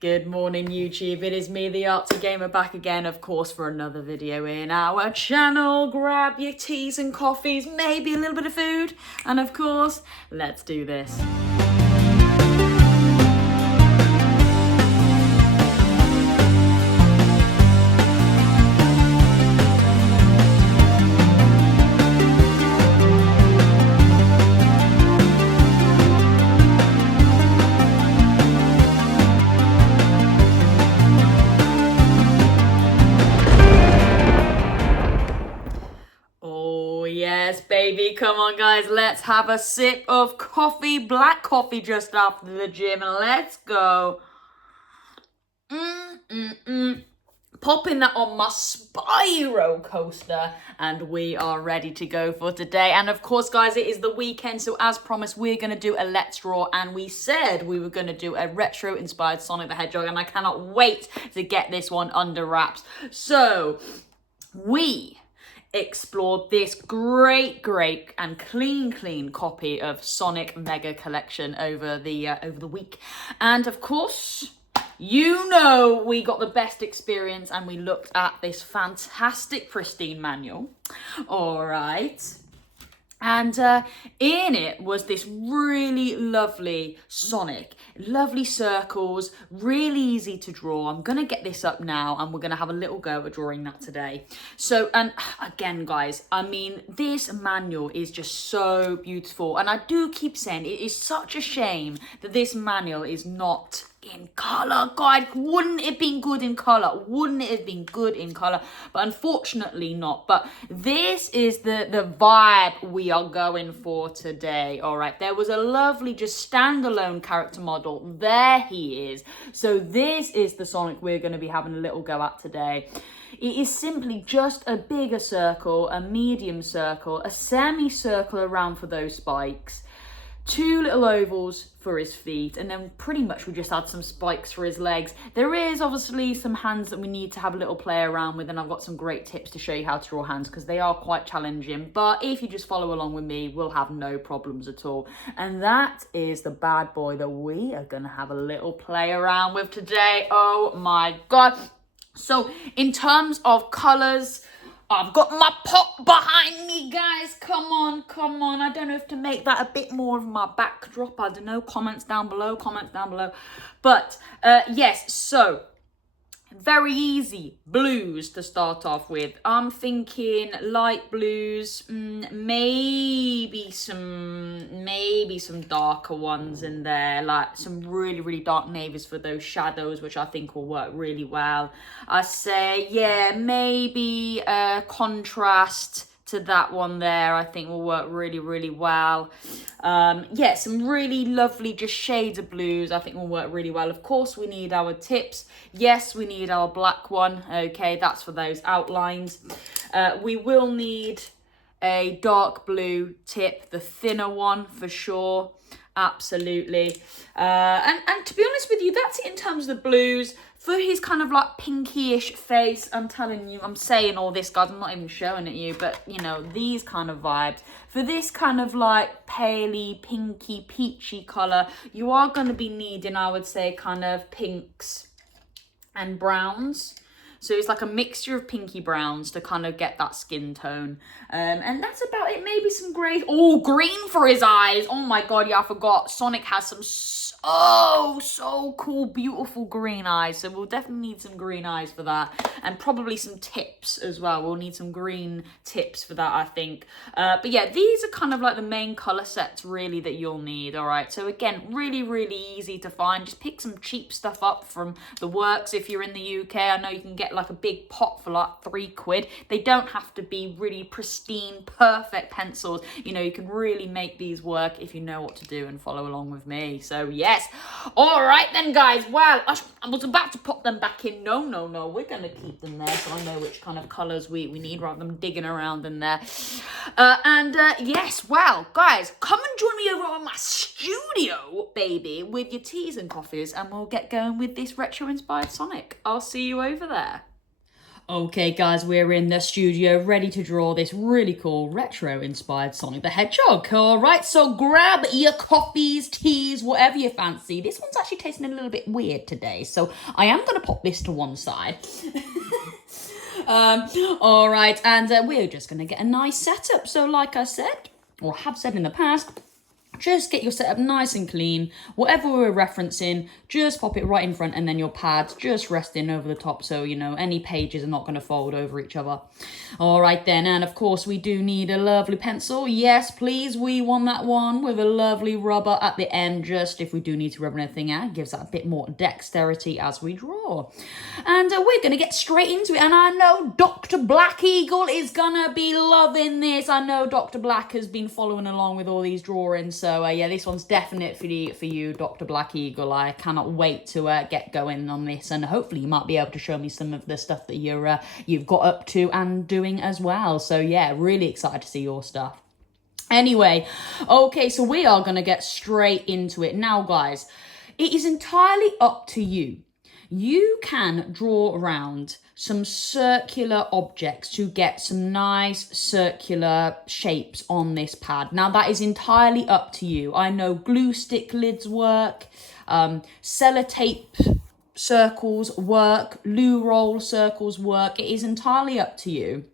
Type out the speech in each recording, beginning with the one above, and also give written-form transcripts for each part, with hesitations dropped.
Good morning, YouTube. It is me, the Artsy Gamer, back again, of course, for another video in our channel. Grab your teas and coffees, maybe a little bit of food, and of course, let's do this. Yes, baby. Come on, guys. Let's have a sip of coffee. Black coffee just after the gym. And let's go. Popping that on my Spyro coaster. And we are ready to go for today. And of course, guys, it is the weekend. So as promised, we're going to do a Let's Draw. And we said we were going to do a retro-inspired Sonic the Hedgehog. And I cannot wait to get this one under wraps. So, we explored this great and clean copy of Sonic Mega Collection over the week, and of course, you know, we got the best experience and we looked at this fantastic pristine manual. All right. And in it was this really lovely Sonic, lovely circles, really easy to draw. I'm going to get this up now and we're going to have a little go at drawing that today. So, and again, guys, I mean, this manual is just so beautiful. And I do keep saying it is such a shame that this manual is not in color. God, wouldn't it have been good in color? Wouldn't it have been good in color? But unfortunately not. But this is the vibe we are going for today. All right, there was a lovely just standalone character model. There he is. So this is the Sonic we're going to be having a little go at today. It is simply just a bigger circle, a medium circle, a semicircle around for those spikes, two little ovals for his feet, and then pretty much we just add some spikes for his legs. There is obviously some hands that we need to have a little play around with, and I've got some great tips to show you how to draw hands because they are quite challenging, but if you just follow along with me, we'll have no problems at all. And that is the bad boy that we are gonna have a little play around with today. Oh my God. So in terms of colors, I've got my pot behind me, guys. Come on. I don't know if to make that a bit more of my backdrop. I don't know. Comments down below. But yes, so very easy blues to start off with. I'm thinking light blues, maybe some darker ones in there, like some really dark navies for those shadows, which I think will work really well. I say, yeah, maybe contrast to that one there, I think will work really well. Yeah, some really lovely just shades of blues I think will work really well. Of course, we need our tips. Yes, we need our black one. Okay, that's for those outlines. We will need a dark blue tip, the thinner one for sure. Absolutely. And to be honest with you, that's it in terms of the blues. For his kind of like pinky-ish face, I'm telling you, I'm saying all this, guys, I'm not even showing it you, but you know, these kind of vibes. For this kind of like paley, pinky, peachy colour, you are going to be needing, I would say, kind of pinks and browns. So it's like a mixture of pinky browns to kind of get that skin tone. And that's about it. Maybe some grey. Oh, green for his eyes. Oh my God, yeah, I forgot. Sonic has some so cool, beautiful green eyes. So we'll definitely need some green eyes for that. And probably some tips as well. We'll need some green tips for that, I think. But yeah, these are kind of like the main colour sets really that you'll need, all right? So again, really easy to find. Just pick some cheap stuff up from the works if you're in the UK. I know you can get like a big pot for like £3. They don't have to be really pristine, perfect pencils. You know, you can really make these work if you know what to do and follow along with me. So yes. All right then, guys. Well, I was about to pop them back in. No. We're going to keep them there so I know which kind of colours we need rather than digging around in there. Yes, well, guys, come and join me over on my studio, baby, with your teas and coffees, and we'll get going with this retro-inspired Sonic. I'll see you over there. Okay, guys, we're in the studio ready to draw this really cool retro-inspired Sonic the Hedgehog. All right, so grab your coffees, teas, whatever you fancy. This one's actually tasting a little bit weird today, so I am going to pop this to one side. All right, and we're just going to get a nice setup. So like I said, or have said in the past, just get your setup nice and clean. Whatever we're referencing, just pop it right in front, and then your pads just resting over the top, so you know any pages are not going to fold over each other. All right then, and of course we do need a lovely pencil. Yes, please, we want that one with a lovely rubber at the end, just if we do need to rub anything out. It gives that a bit more dexterity as we draw. And we're going to get straight into it, and I know Dr. Black Eagle is going to be loving this. I know Dr. Black has been following along with all these drawings, so yeah, this one's definitely for you, Dr. Black Eagle. I cannot wait to get going on this, and hopefully you might be able to show me some of the stuff that you've got up to and doing as well. So yeah, really excited to see your stuff. Anyway, okay, so we are going to get straight into it. Now, guys, it is entirely up to you. You can draw around some circular objects to get some nice circular shapes on this pad. Now that is entirely up to you. I know glue stick lids work, sellotape circles work, loo roll circles work. It is entirely up to you.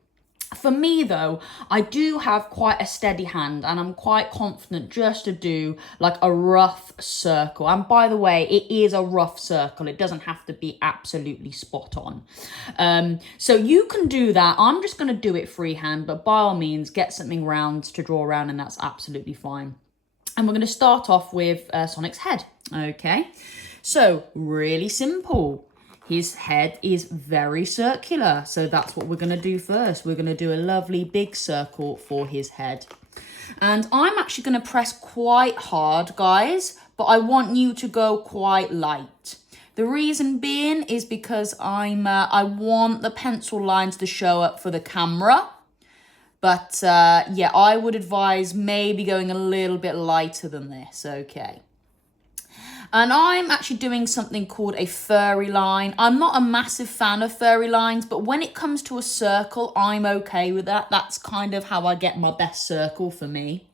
For me though, I do have quite a steady hand, and I'm quite confident just to do like a rough circle. And by the way, it is a rough circle. It doesn't have to be absolutely spot on. So you can do that. I'm just going to do it freehand, but by all means, get something round to draw around, and that's absolutely fine. And we're going to start off with Sonic's head. Okay, so really simple. His head is very circular, so that's what we're going to do first. We're going to do a lovely big circle for his head. And I'm actually going to press quite hard, guys, but I want you to go quite light. The reason being is because I want the pencil lines to show up for the camera. But yeah, I would advise maybe going a little bit lighter than this, okay? And I'm actually doing something called a furry line. I'm not a massive fan of furry lines, but when it comes to a circle, I'm okay with that. That's kind of how I get my best circle for me.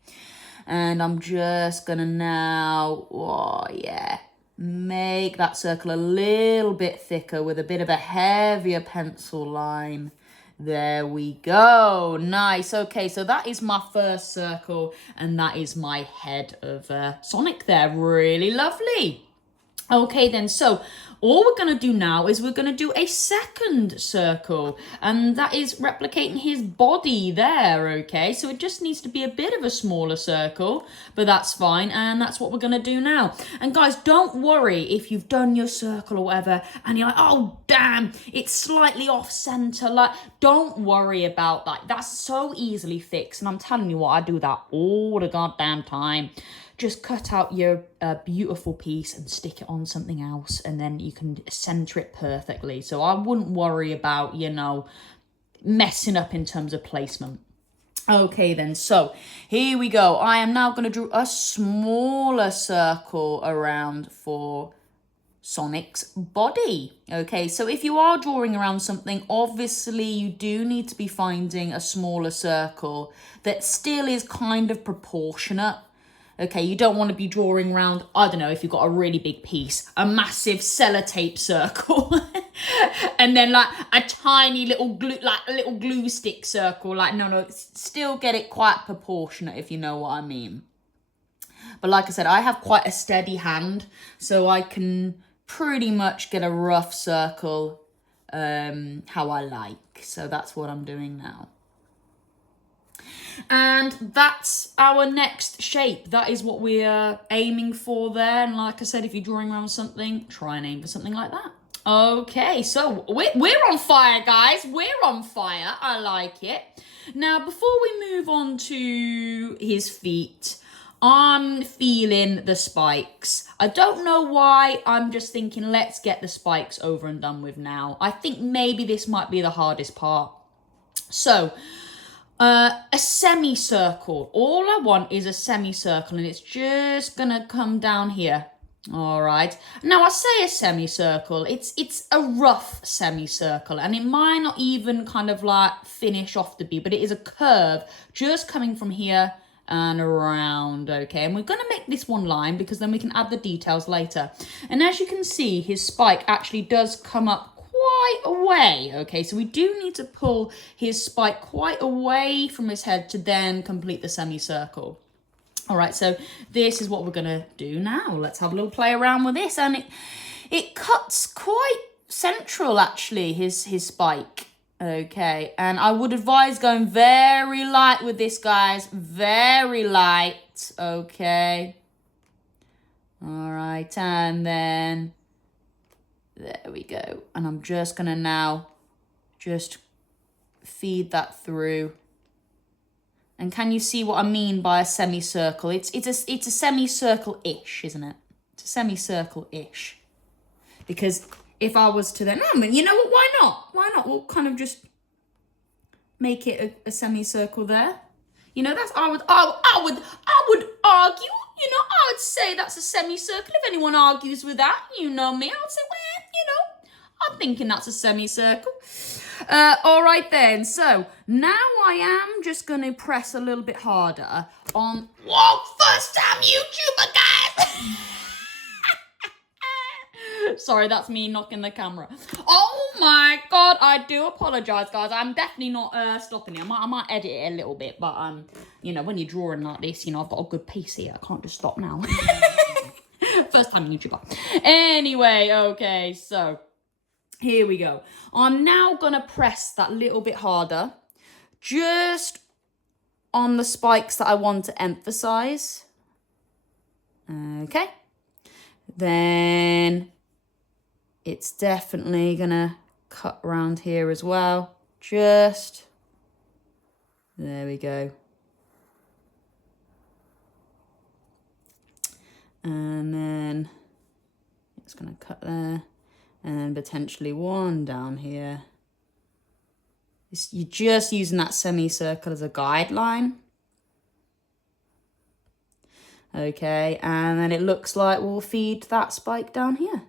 And I'm just gonna now, oh yeah, make that circle a little bit thicker with a bit of a heavier pencil line. There we go. Nice. Okay, so that is my first circle, and that is my head of Sonic there. Really lovely. Okay then, so all we're going to do now is we're going to do a second circle, and that is replicating his body there, okay? So it just needs to be a bit of a smaller circle, but that's fine, and that's what we're going to do now. And guys, don't worry if you've done your circle or whatever, and you're like, oh, damn, it's slightly off center. Like, don't worry about that. That's so easily fixed, and I'm telling you what, I do that all the goddamn time. Just cut out your beautiful piece and stick it on something else, and then you can center it perfectly. So I wouldn't worry about, you know, messing up in terms of placement. Okay then, so here we go. I am now going to draw a smaller circle around for Sonic's body. Okay, so if you are drawing around something, obviously you do need to be finding a smaller circle that still is kind of proportionate. Okay, you don't want to be drawing around, I don't know, if you've got a really big piece, a massive sellotape circle, and then like a tiny little glue stick circle. Like, no, still get it quite proportionate, if you know what I mean. But like I said, I have quite a steady hand, so I can pretty much get a rough circle how I like. So that's what I'm doing now. And that's our next shape. That is what we're aiming for there. And like I said, if you're drawing around something, try and aim for something like that. Okay, so we're on fire, guys. We're on fire. I like it. Now, before we move on to his feet, I'm feeling the spikes. I don't know why. I'm just thinking, let's get the spikes over and done with now. I think maybe this might be the hardest part. So, a semicircle. All I want is a semicircle, and it's just gonna come down here. All right. Now I say a semicircle. It's a rough semicircle, and it might not even kind of like finish off the B, but it is a curve just coming from here and around. Okay, and we're gonna make this one line because then we can add the details later. And as you can see, his spike actually does come up quite a way. Okay, so we do need to pull his spike quite away from his head to then complete the semicircle. All right, so this is what we're going to do now. Let's have a little play around with this. And it cuts quite central, actually, his spike. Okay, and I would advise going very light with this, guys. Very light, okay. All right, and then there we go. And I'm just going to now just feed that through. And can you see what I mean by a semicircle? It's a semicircle-ish, isn't it? It's a semicircle-ish. Because if I was to then, you know what? Why not? Why not? We'll kind of just make it a semicircle there. You know, that's I would argue. You know, I would say that's a semicircle. If anyone argues with that, you know me, I would say, well, you know, I'm thinking that's a semicircle. All right then, so now I am just going to press a little bit harder on... Whoa, first time YouTuber, guys! Sorry, that's me knocking the camera. Oh my God, I do apologise, guys. I'm definitely not stopping it. I might edit it a little bit, but you know, when you're drawing like this, you know, I've got a good pace here. I can't just stop now. First time YouTuber. Anyway, okay, so... here we go. I'm now going to press that little bit harder just on the spikes that I want to emphasize. Okay. Then it's definitely going to cut around here as well. Just there we go. And then it's going to cut there. And then potentially one down here. You're just using that semicircle as a guideline. Okay, and then it looks like we'll feed that spike down here.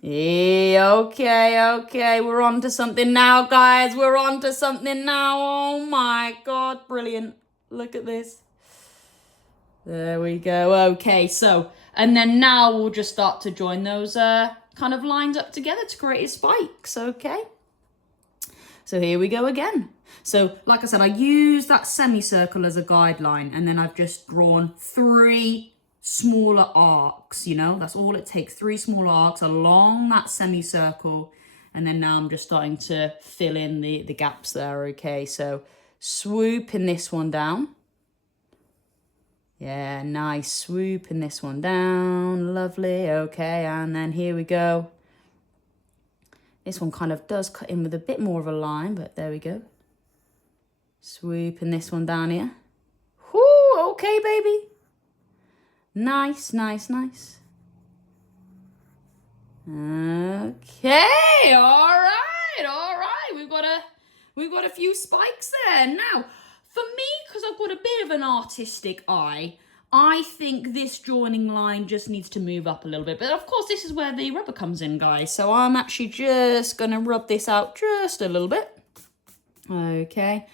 Yeah, okay, we're on to something now, guys. We're on to something now. Oh my God, brilliant. Look at this. There we go. Okay, so, and then now we'll just start to join those kind of lines up together to create his spikes, okay? So here we go again. So, like I said, I use that semicircle as a guideline, and then I've just drawn 3 smaller arcs, you know? That's all it takes, 3 small arcs along that semicircle, and then now I'm just starting to fill in the gaps there, okay? So, swooping this one down. Yeah, nice, swooping this one down, lovely, okay, and then here we go. This one kind of does cut in with a bit more of a line, but there we go. Swooping this one down here. Whoo, okay, baby. Nice, nice, nice. Okay, all right. We've got a few spikes there. Now, for me, because I've got a bit of an artistic eye, I think this joining line just needs to move up a little bit. But of course, this is where the rubber comes in, guys. So I'm actually just going to rub this out just a little bit. Okay.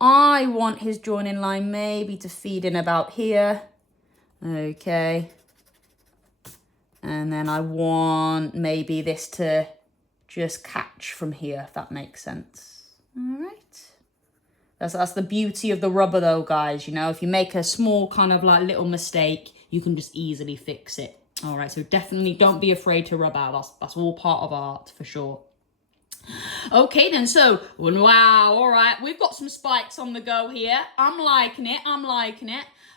I want his joining line maybe to feed in about here. Okay. And then I want maybe this to just catch from here, if that makes sense. All right. That's the beauty of the rubber though, guys. You know, if you make a small kind of like little mistake, you can just easily fix it. All right, so definitely don't be afraid to rub out. That's all part of art for sure. Okay then, so, wow, all right. We've got some spikes on the go here. I'm liking it.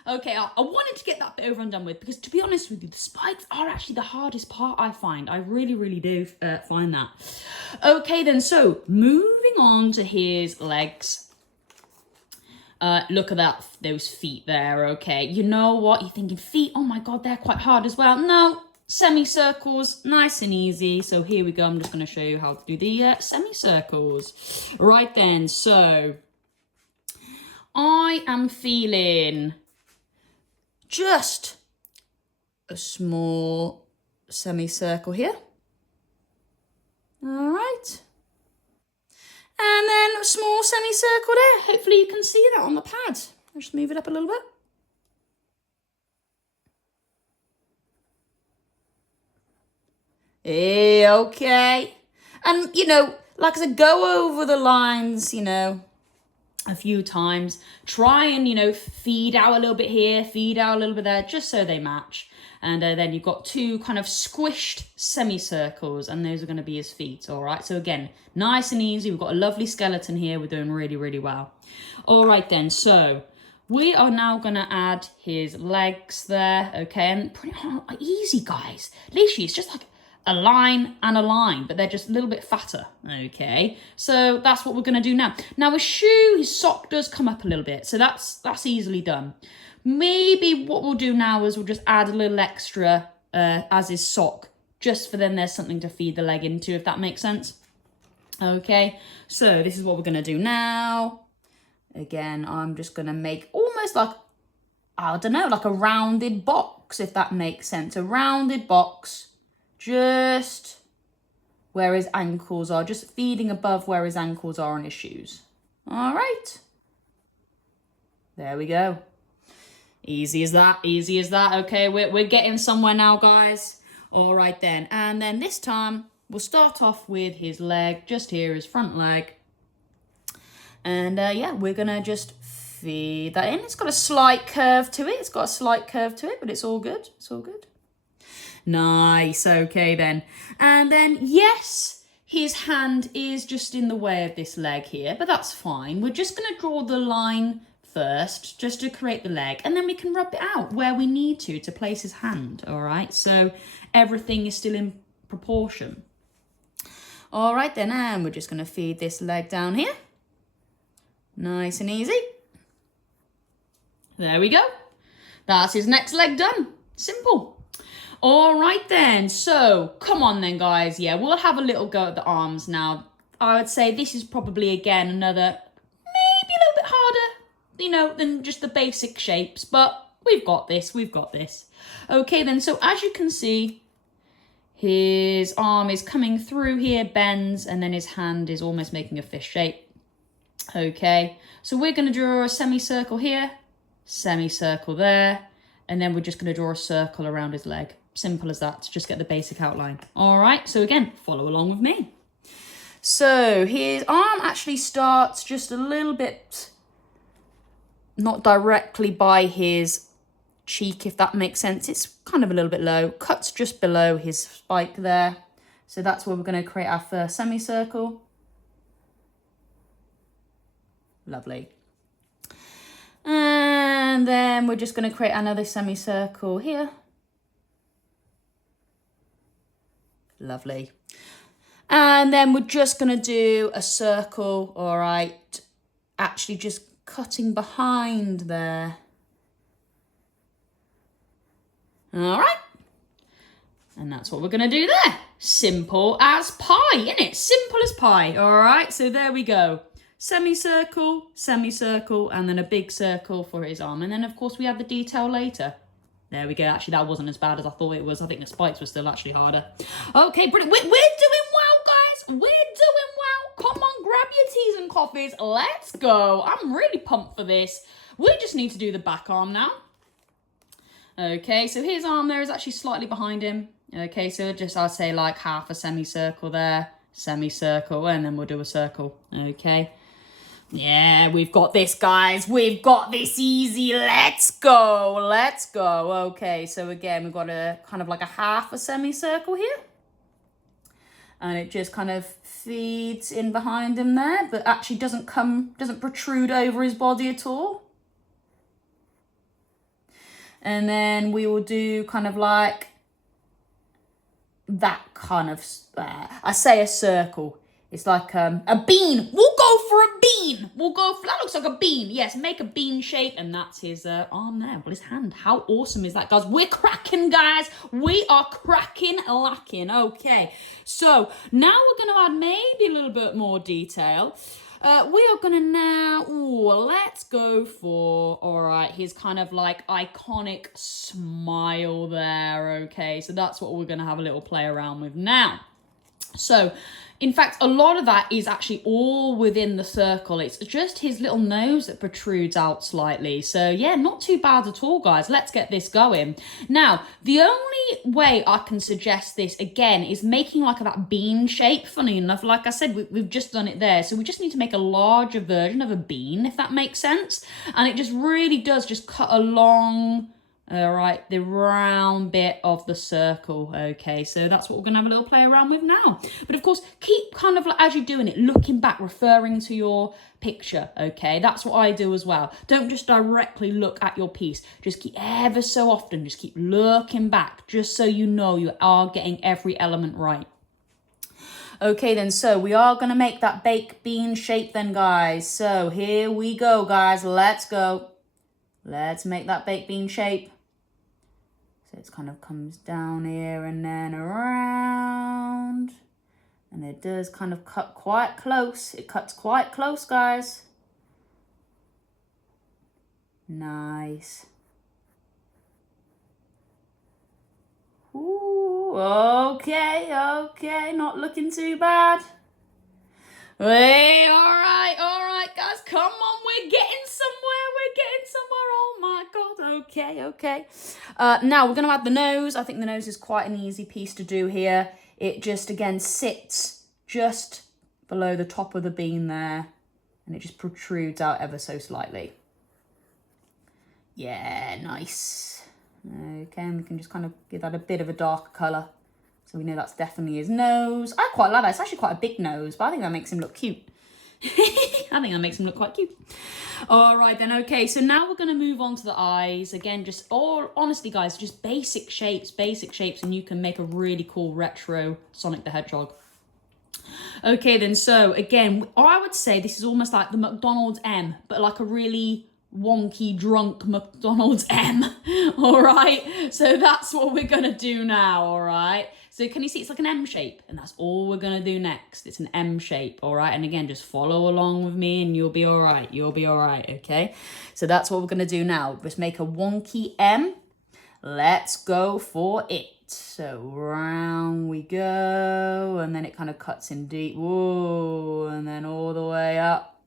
Okay, I wanted to get that bit over and done with because, to be honest with you, the spikes are actually the hardest part, I find. I really, really do find that. Okay then, so moving on to his legs. Look at those feet there, okay. You know what? You're thinking, feet, oh my God, they're quite hard as well. No, semicircles, nice and easy. So here we go. I'm just going to show you how to do the semicircles. Right then, so I am feeling just a small semicircle here. All right. And then a small semicircle there. Hopefully you can see that on the pad. I'll just move it up a little bit. Okay. And, you know, like I said, go over the lines, you know, a few times. Try and, you know, feed out a little bit here, feed out a little bit there, just so they match. And then you've got two kind of squished semicircles, and those are going to be his feet, all right? So again, nice and easy. We've got a lovely skeleton here. We're doing really, really well. All right then, so we are now going to add his legs there, okay? And pretty easy, guys. Literally, it's just like a line and a line, but they're just a little bit fatter, okay? So that's what we're going to do now. Now his shoe, his sock does come up a little bit, so that's easily done. Maybe what we'll do now is we'll just add a little extra as his sock, just for then there's something to feed the leg into, if that makes sense. Okay, so this is what we're going to do now. Again, I'm just going to make almost like, I don't know, like a rounded box, if that makes sense. A rounded box, just where his ankles are, just feeding above where his ankles are on his shoes. All right. There we go. Easy as that, easy as that. Okay, we're getting somewhere now, guys. All right then. And then this time, we'll start off with his leg, just here, his front leg. And yeah, we're going to just feed that in. It's got a slight curve to it. It's got a slight curve to it, but it's all good. It's all good. Nice. Okay then. And then, yes, his hand is just in the way of this leg here, but that's fine. We're just going to draw the line first, just to create the leg, and then we can rub it out where we need to place his hand, all right? So everything is still in proportion. All right then, and we're just going to feed this leg down here. Nice and easy. There we go. That's his next leg done. Simple. All right then, so come on then, guys. Yeah, we'll have a little go at the arms now. I would say this is probably, again, another maybe a little bit harder, you know, than just the basic shapes, but we've got this, we've got this. Okay then, so as you can see, his arm is coming through here, bends, and then his hand is almost making a fish shape. Okay, so we're going to draw a semicircle here, semicircle there, and then we're just going to draw a circle around his leg. Simple as that, to just get the basic outline. All right, so again, follow along with me. So his arm actually starts just a little bit, not directly by his cheek, if that makes sense. It's kind of a little bit low. Cuts just below his spike there. So that's where we're going to create our first semicircle. Lovely. And then we're just going to create another semicircle here. Lovely. And then we're just going to do a circle, all right, actually just cutting behind there. All right. And that's what we're going to do there. Simple as pie, isn't it? Simple as pie. All right. So there we go. Semicircle, semicircle, and then a big circle for his arm. And then, of course, we have the detail later. There we go. Actually, that wasn't as bad as I thought it was. I think the spikes were still actually harder. Okay, brilliant. We're doing well, guys. We're doing well. Come on, grab your teas and coffees. Let's go. I'm really pumped for this. We just need to do the back arm now. Okay, so his arm there is actually slightly behind him. Okay, so just, I'll say like half a semicircle there, semicircle, and then we'll do a circle. Okay. Yeah, we've got this, guys. We've got this easy. Let's go. Let's go. Okay, so again, we've got a kind of like a half a semicircle here. And it just kind of feeds in behind him there, but actually doesn't protrude over his body at all. And then we will do kind of like that kind of, I say a circle. It's like a bean. We'll go for a bean. We'll go for, that looks like a bean. Yes, make a bean shape. And that's his arm there. Well, his hand. How awesome is that, guys? We're cracking, guys. We are cracking lacking. Okay. So now we're going to add maybe a little bit more detail. We are gonna now, let's go for, all right, his kind of like iconic smile there, okay? So that's what we're gonna have a little play around with now. So, in fact, a lot of that is actually all within the circle. It's just his little nose that protrudes out slightly. So, yeah, not too bad at all, guys. Let's get this going. Now, the only way I can suggest this, again, is making like that bean shape. Funny enough, like I said, we've just done it there. So we just need to make a larger version of a bean, if that makes sense. And it just really does just cut along... all right, the round bit of the circle. Okay, so that's what we're going to have a little play around with now. But of course, keep kind of, like, as you're doing it, looking back, referring to your picture, okay? That's what I do as well. Don't just directly look at your piece. Just keep, ever so often, just keep looking back, just so you know you are getting every element right. Okay then, so we are going to make that baked bean shape then, guys. So here we go, guys. Let's go. Let's make that baked bean shape. So it kind of comes down here and then around. And it does kind of cut quite close. It cuts quite close, guys. Nice. Ooh, okay, not looking too bad. Hey, all right, guys, come on, we're getting somewhere, oh my God, okay. Now we're gonna add the nose. I think the nose is quite an easy piece to do here. It just, again, sits just below the top of the bean there, and it just protrudes out ever so slightly. Yeah, nice. Okay, and we can just kind of give that a bit of a darker colour. So we know that's definitely his nose. I quite like that. It's actually quite a big nose, but I think that makes him look cute. I think that makes him look quite cute. All right then, okay. So now we're going to move on to the eyes. Again, just, honestly, guys, just basic shapes, and you can make a really cool retro Sonic the Hedgehog. Okay then, so again, or I would say this is almost like the McDonald's M, but like a really wonky, drunk McDonald's M. All right, so that's what we're going to do now, all right? So can you see it's like an M shape? And that's all we're going to do next. It's an M shape, all right? And again, just follow along with me and you'll be all right. You'll be all right, okay? So that's what we're going to do now. Just make a wonky M. Let's go for it. So round we go. And then it kind of cuts in deep. Whoa. And then all the way up.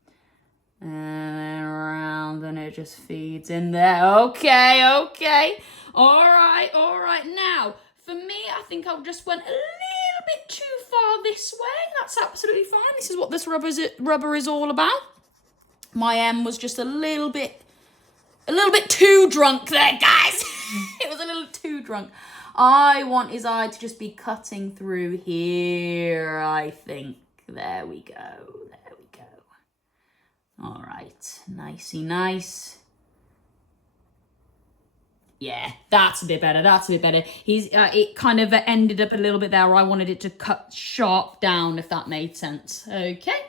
And then around. And it just feeds in there. Okay. All right. Now... for me, I think I just went a little bit too far this way. That's absolutely fine. This is what this rubber is all about. My M was just a little bit too drunk there, guys. It was a little too drunk. I want his eye to just be cutting through here, I think. There we go. All right, nicey nice. Yeah, that's a bit better. He's it kind of ended up a little bit there where I wanted it to cut sharp down, if that made sense. Okay.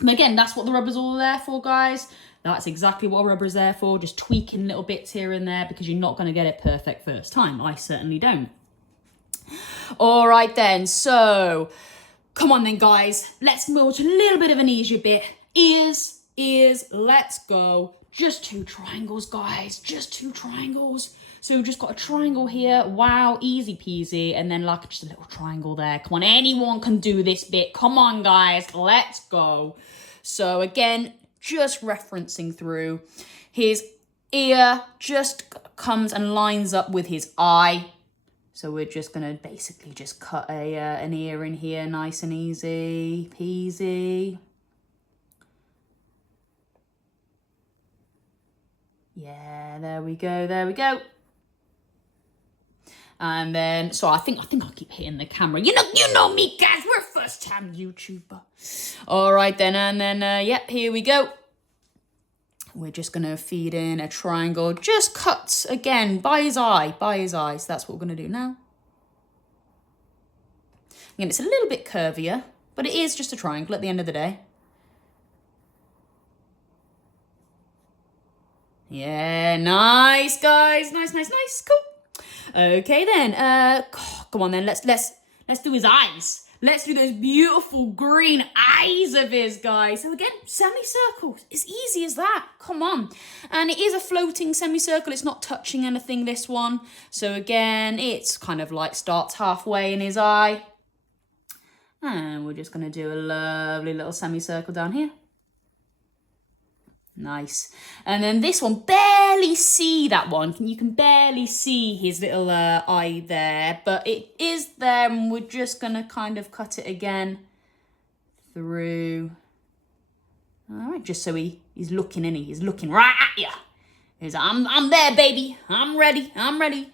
But again, that's what the rubber's all there for, guys. That's exactly what rubber is there for, just tweaking little bits here and there because you're not going to get it perfect first time. I certainly don't. All right then, so come on then, guys. Let's move to a little bit of an easier bit. Ears, let's go. Just 2 triangles, guys, just 2 triangles. So we've just got a triangle here. Wow, easy peasy. And then like just a little triangle there. Come on, anyone can do this bit. Come on, guys, let's go. So again, just referencing through. His ear just comes and lines up with his eye. So we're just gonna basically just cut an ear in here, nice and easy peasy. Yeah, there we go. And then, so I think I'll keep hitting the camera. You know me, guys. We're a first-time YouTuber. All right then, and then, yep, here we go. We're just gonna feed in a triangle. Just cuts again by his eye. So that's what we're gonna do now. Again, it's a little bit curvier, but it is just a triangle at the end of the day. Yeah, nice, guys. Nice. Cool. Okay then. Come on then. Let's do his eyes. Let's do those beautiful green eyes of his, guys. So again, semicircle. It's easy as that. Come on. And it is a floating semicircle. It's not touching anything, this one. So again, it's kind of like starts halfway in his eye. And we're just going to do a lovely little semicircle down here. Nice. And then this one, barely see that one. You can barely see his little eye there, but it is there, and we're just going to kind of cut it again through. All right, just so he's looking in, he's looking right at you. He's like, I'm there, baby. I'm ready. I'm ready.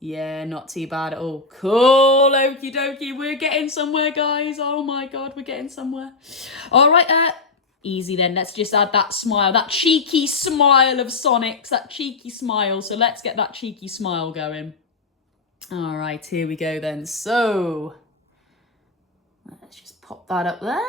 Yeah, not too bad at all. Cool, okie dokie. We're getting somewhere, guys. Oh my God, we're getting somewhere. All right, easy then. Let's just add that smile, that cheeky smile of Sonic's, that cheeky smile. So let's get that cheeky smile going. All right, here we go then. So let's just pop that up there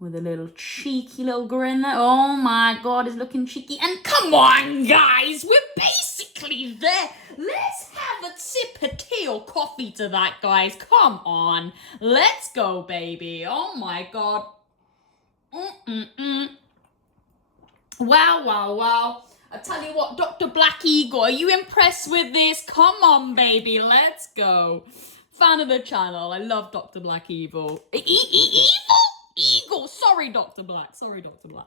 with a little cheeky little grin there. Oh my God, it's looking cheeky. And come on, guys, we're basically there. Let's have a sip of tea or coffee to that, guys. Come on, let's go, baby. Oh my God. Wow, wow, wow. I tell you what, Dr. Black Eagle, are you impressed with this? Come on, baby, let's go. Fan of the channel. I love Dr. Black Evil. Eagle. Sorry, Dr. Black. Sorry, Dr. Black.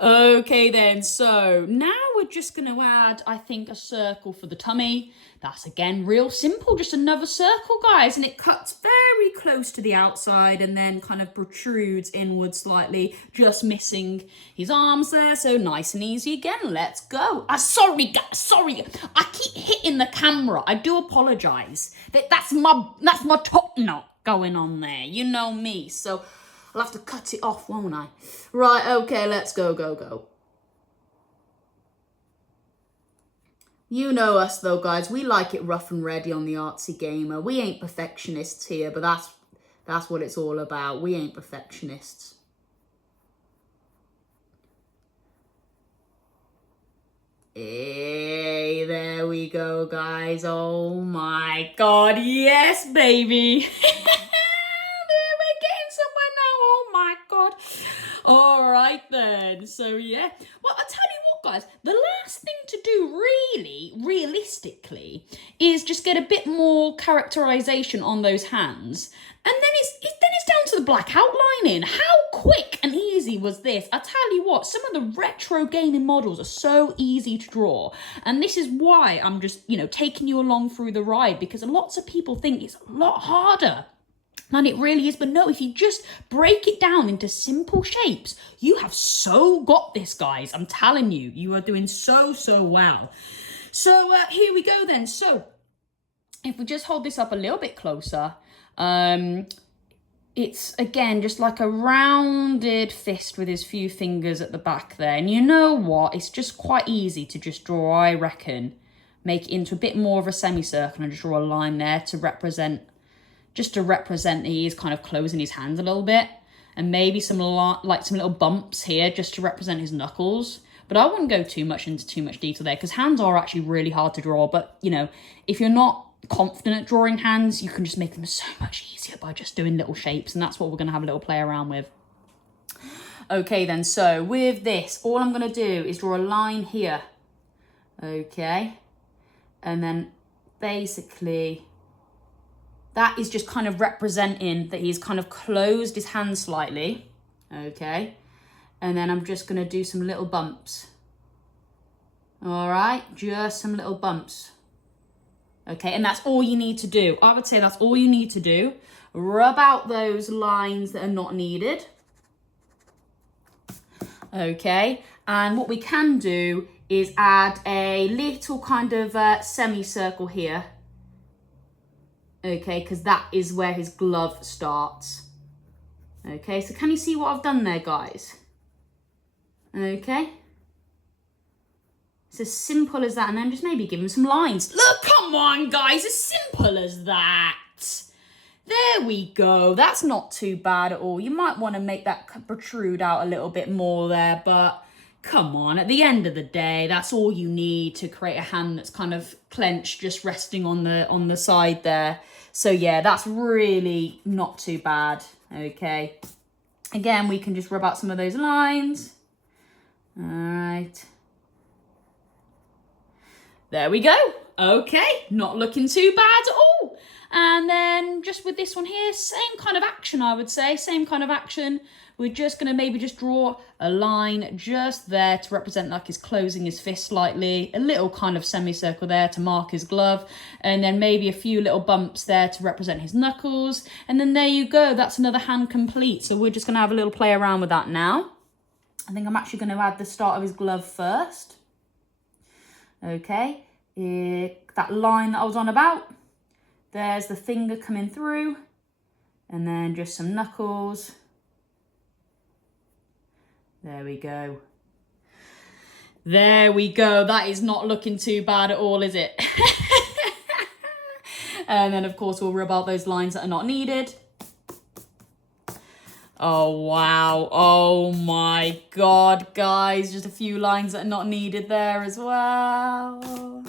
Okay then, so now we're just going to add, I think, a circle for the tummy. That's, again, real simple. Just another circle, guys. And it cuts very close to the outside and then kind of protrudes inward slightly, just missing his arms there. So nice and easy again. Let's go. Sorry, guys. Sorry. I keep hitting the camera. I do apologise. That's my top knot going on there. You know me. So I'll have to cut it off, won't I? Right, okay, let's go, go, go. You know us though, guys. We like it rough and ready on the Artsy Gamer. We ain't perfectionists here, but that's what it's all about. We ain't perfectionists. Hey, there we go, guys. Oh my God, yes, baby. All right then, so yeah. Well, I'll tell you what, guys, the last thing to do really, realistically, is just get a bit more characterization on those hands. And then it's down to the black outlining. How quick and easy was this? I tell you what, some of the retro gaming models are so easy to draw. And this is why I'm just, taking you along through the ride, because lots of people think it's a lot harder than it really is. But no, if you just break it down into simple shapes, you have so got this, guys. I'm telling you, you are doing so well. So here we go then. So if we just hold this up a little bit closer, it's again just like a rounded fist with his few fingers at the back there. And you know what? It's just quite easy to just draw, I reckon, make it into a bit more of a semicircle and just draw a line there to represent that he's kind of closing his hands a little bit, and maybe some little bumps here just to represent his knuckles. But I wouldn't go too much into too much detail there, because hands are actually really hard to draw. But, if you're not confident at drawing hands, you can just make them so much easier by just doing little shapes, and that's what we're going to have a little play around with. Okay then, so with this, all I'm going to do is draw a line here. Okay. And then basically that is just kind of representing that he's kind of closed his hand slightly, okay? And then I'm just gonna do some little bumps. All right, just some little bumps. Okay, and that's all you need to do. I would say that's all you need to do. Rub out those lines that are not needed. Okay, and what we can do is add a little kind of semicircle here. Okay, because that is where his glove starts. Okay, so can you see what I've done there, guys? Okay. It's as simple as that, and then just maybe give him some lines. Look, come on, guys, as simple as that. There we go. That's not too bad at all. You might want to make that protrude out a little bit more there, but come on, at the end of the day, that's all you need to create a hand that's kind of clenched, just resting on the side there. So yeah, that's really not too bad. Okay. Again, we can just rub out some of those lines. All right. There we go. Okay, not looking too bad at all. And then just with this one here, same kind of action, I would say, same kind of action. We're just gonna maybe just draw a line just there to represent like he's closing his fist slightly, a little kind of semicircle there to mark his glove, and then maybe a few little bumps there to represent his knuckles. And then there you go, that's another hand complete. So we're just gonna have a little play around with that now. I think I'm actually gonna add the start of his glove first. Okay, that line that I was on about, there's the finger coming through, and then just some knuckles. There we go. There we go. That is not looking too bad at all, is it? And then, of course, we'll rub out those lines that are not needed. Oh, wow. Oh, my God, guys. Just a few lines that are not needed there as well.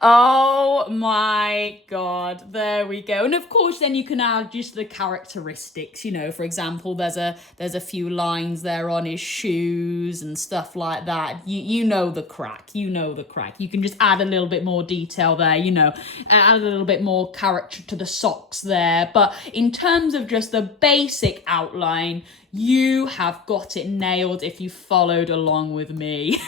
Oh my God, there we go. And of course then you can add just the characteristics, you know, for example, there's a few lines there on his shoes and stuff like that. You know the crack, you know the crack. You can just add a little bit more detail there, you know, add a little bit more character to the socks there. But in terms of just the basic outline, you have got it nailed if you followed along with me.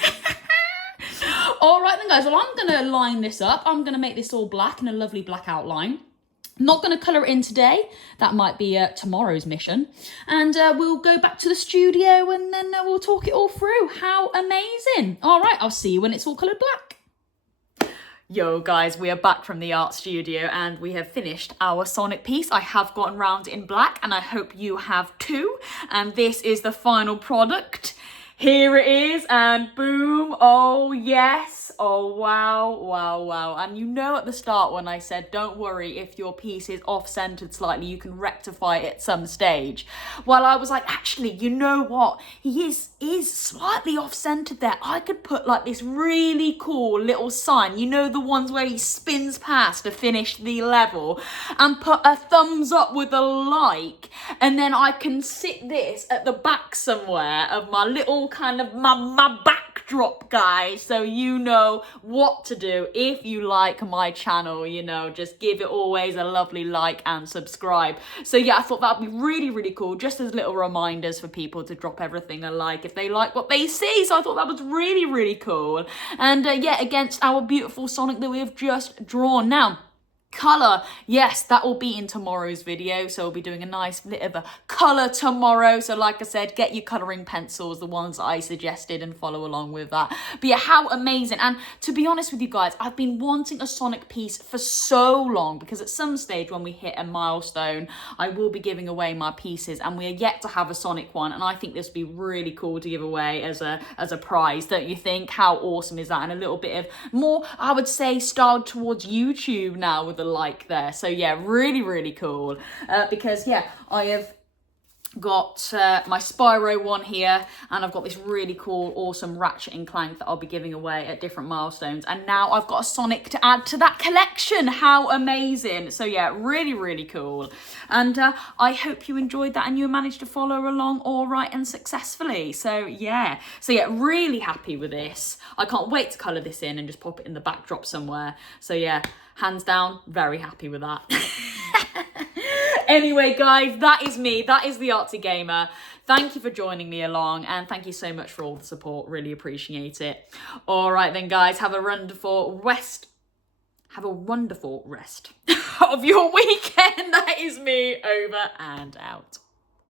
All right then guys, well I'm going to line this up. I'm going to make this all black in a lovely black outline. Not going to colour it in today. That might be tomorrow's mission. And we'll go back to the studio and then we'll talk it all through. How amazing. All right, I'll see you when it's all coloured black. Yo guys, we are back from the art studio and we have finished our Sonic piece. I have gotten round in black and I hope you have too. And this is the final product. Here it is, and boom, oh yes, oh wow, wow, wow. And you know at the start when I said, don't worry if your piece is off-centered slightly, you can rectify it at some stage. Well, I was like, actually, you know what? He is slightly off-centered there. I could put like this really cool little sign, you know, the ones where he spins past to finish the level, and put a thumbs up with a like, and then I can sit this at the back somewhere of my little kind of my backdrop, guys, so you know what to do if you like my channel. You know, just give it always a lovely like and subscribe. So yeah, I thought that'd be really, really cool, just as little reminders for people to drop everything a like if they like what they see. So I thought that was really, really cool. And yeah, against our beautiful Sonic that we have just drawn. Now, colour, yes, that will be in tomorrow's video, so we'll be doing a nice bit of a colour tomorrow. So like I said, get your colouring pencils, the ones that I suggested, and follow along with that. But yeah, how amazing. And to be honest with you guys, I've been wanting a Sonic piece for so long, because at some stage when we hit a milestone, I will be giving away my pieces, and we are yet to have a Sonic one, and I think this would be really cool to give away as a prize, don't you think? How awesome is that? And a little bit of more, I would say, styled towards YouTube now with the like there. So yeah, really, really cool. Because yeah, I have got my Spyro one here, and I've got this really cool, awesome Ratchet and Clank that I'll be giving away at different milestones. And now I've got a Sonic to add to that collection. How amazing. So yeah, really, really cool. And I hope you enjoyed that and you managed to follow along all right and successfully. So yeah, really happy with this. I can't wait to colour this in and just pop it in the backdrop somewhere. So yeah, hands down, very happy with that. Anyway, guys, that is me. That is the Artsy Gamer. Thank you for joining me along, and thank you so much for all the support. Really appreciate it. All right then, guys, have a wonderful rest. Have a wonderful rest of your weekend. That is me, over and out.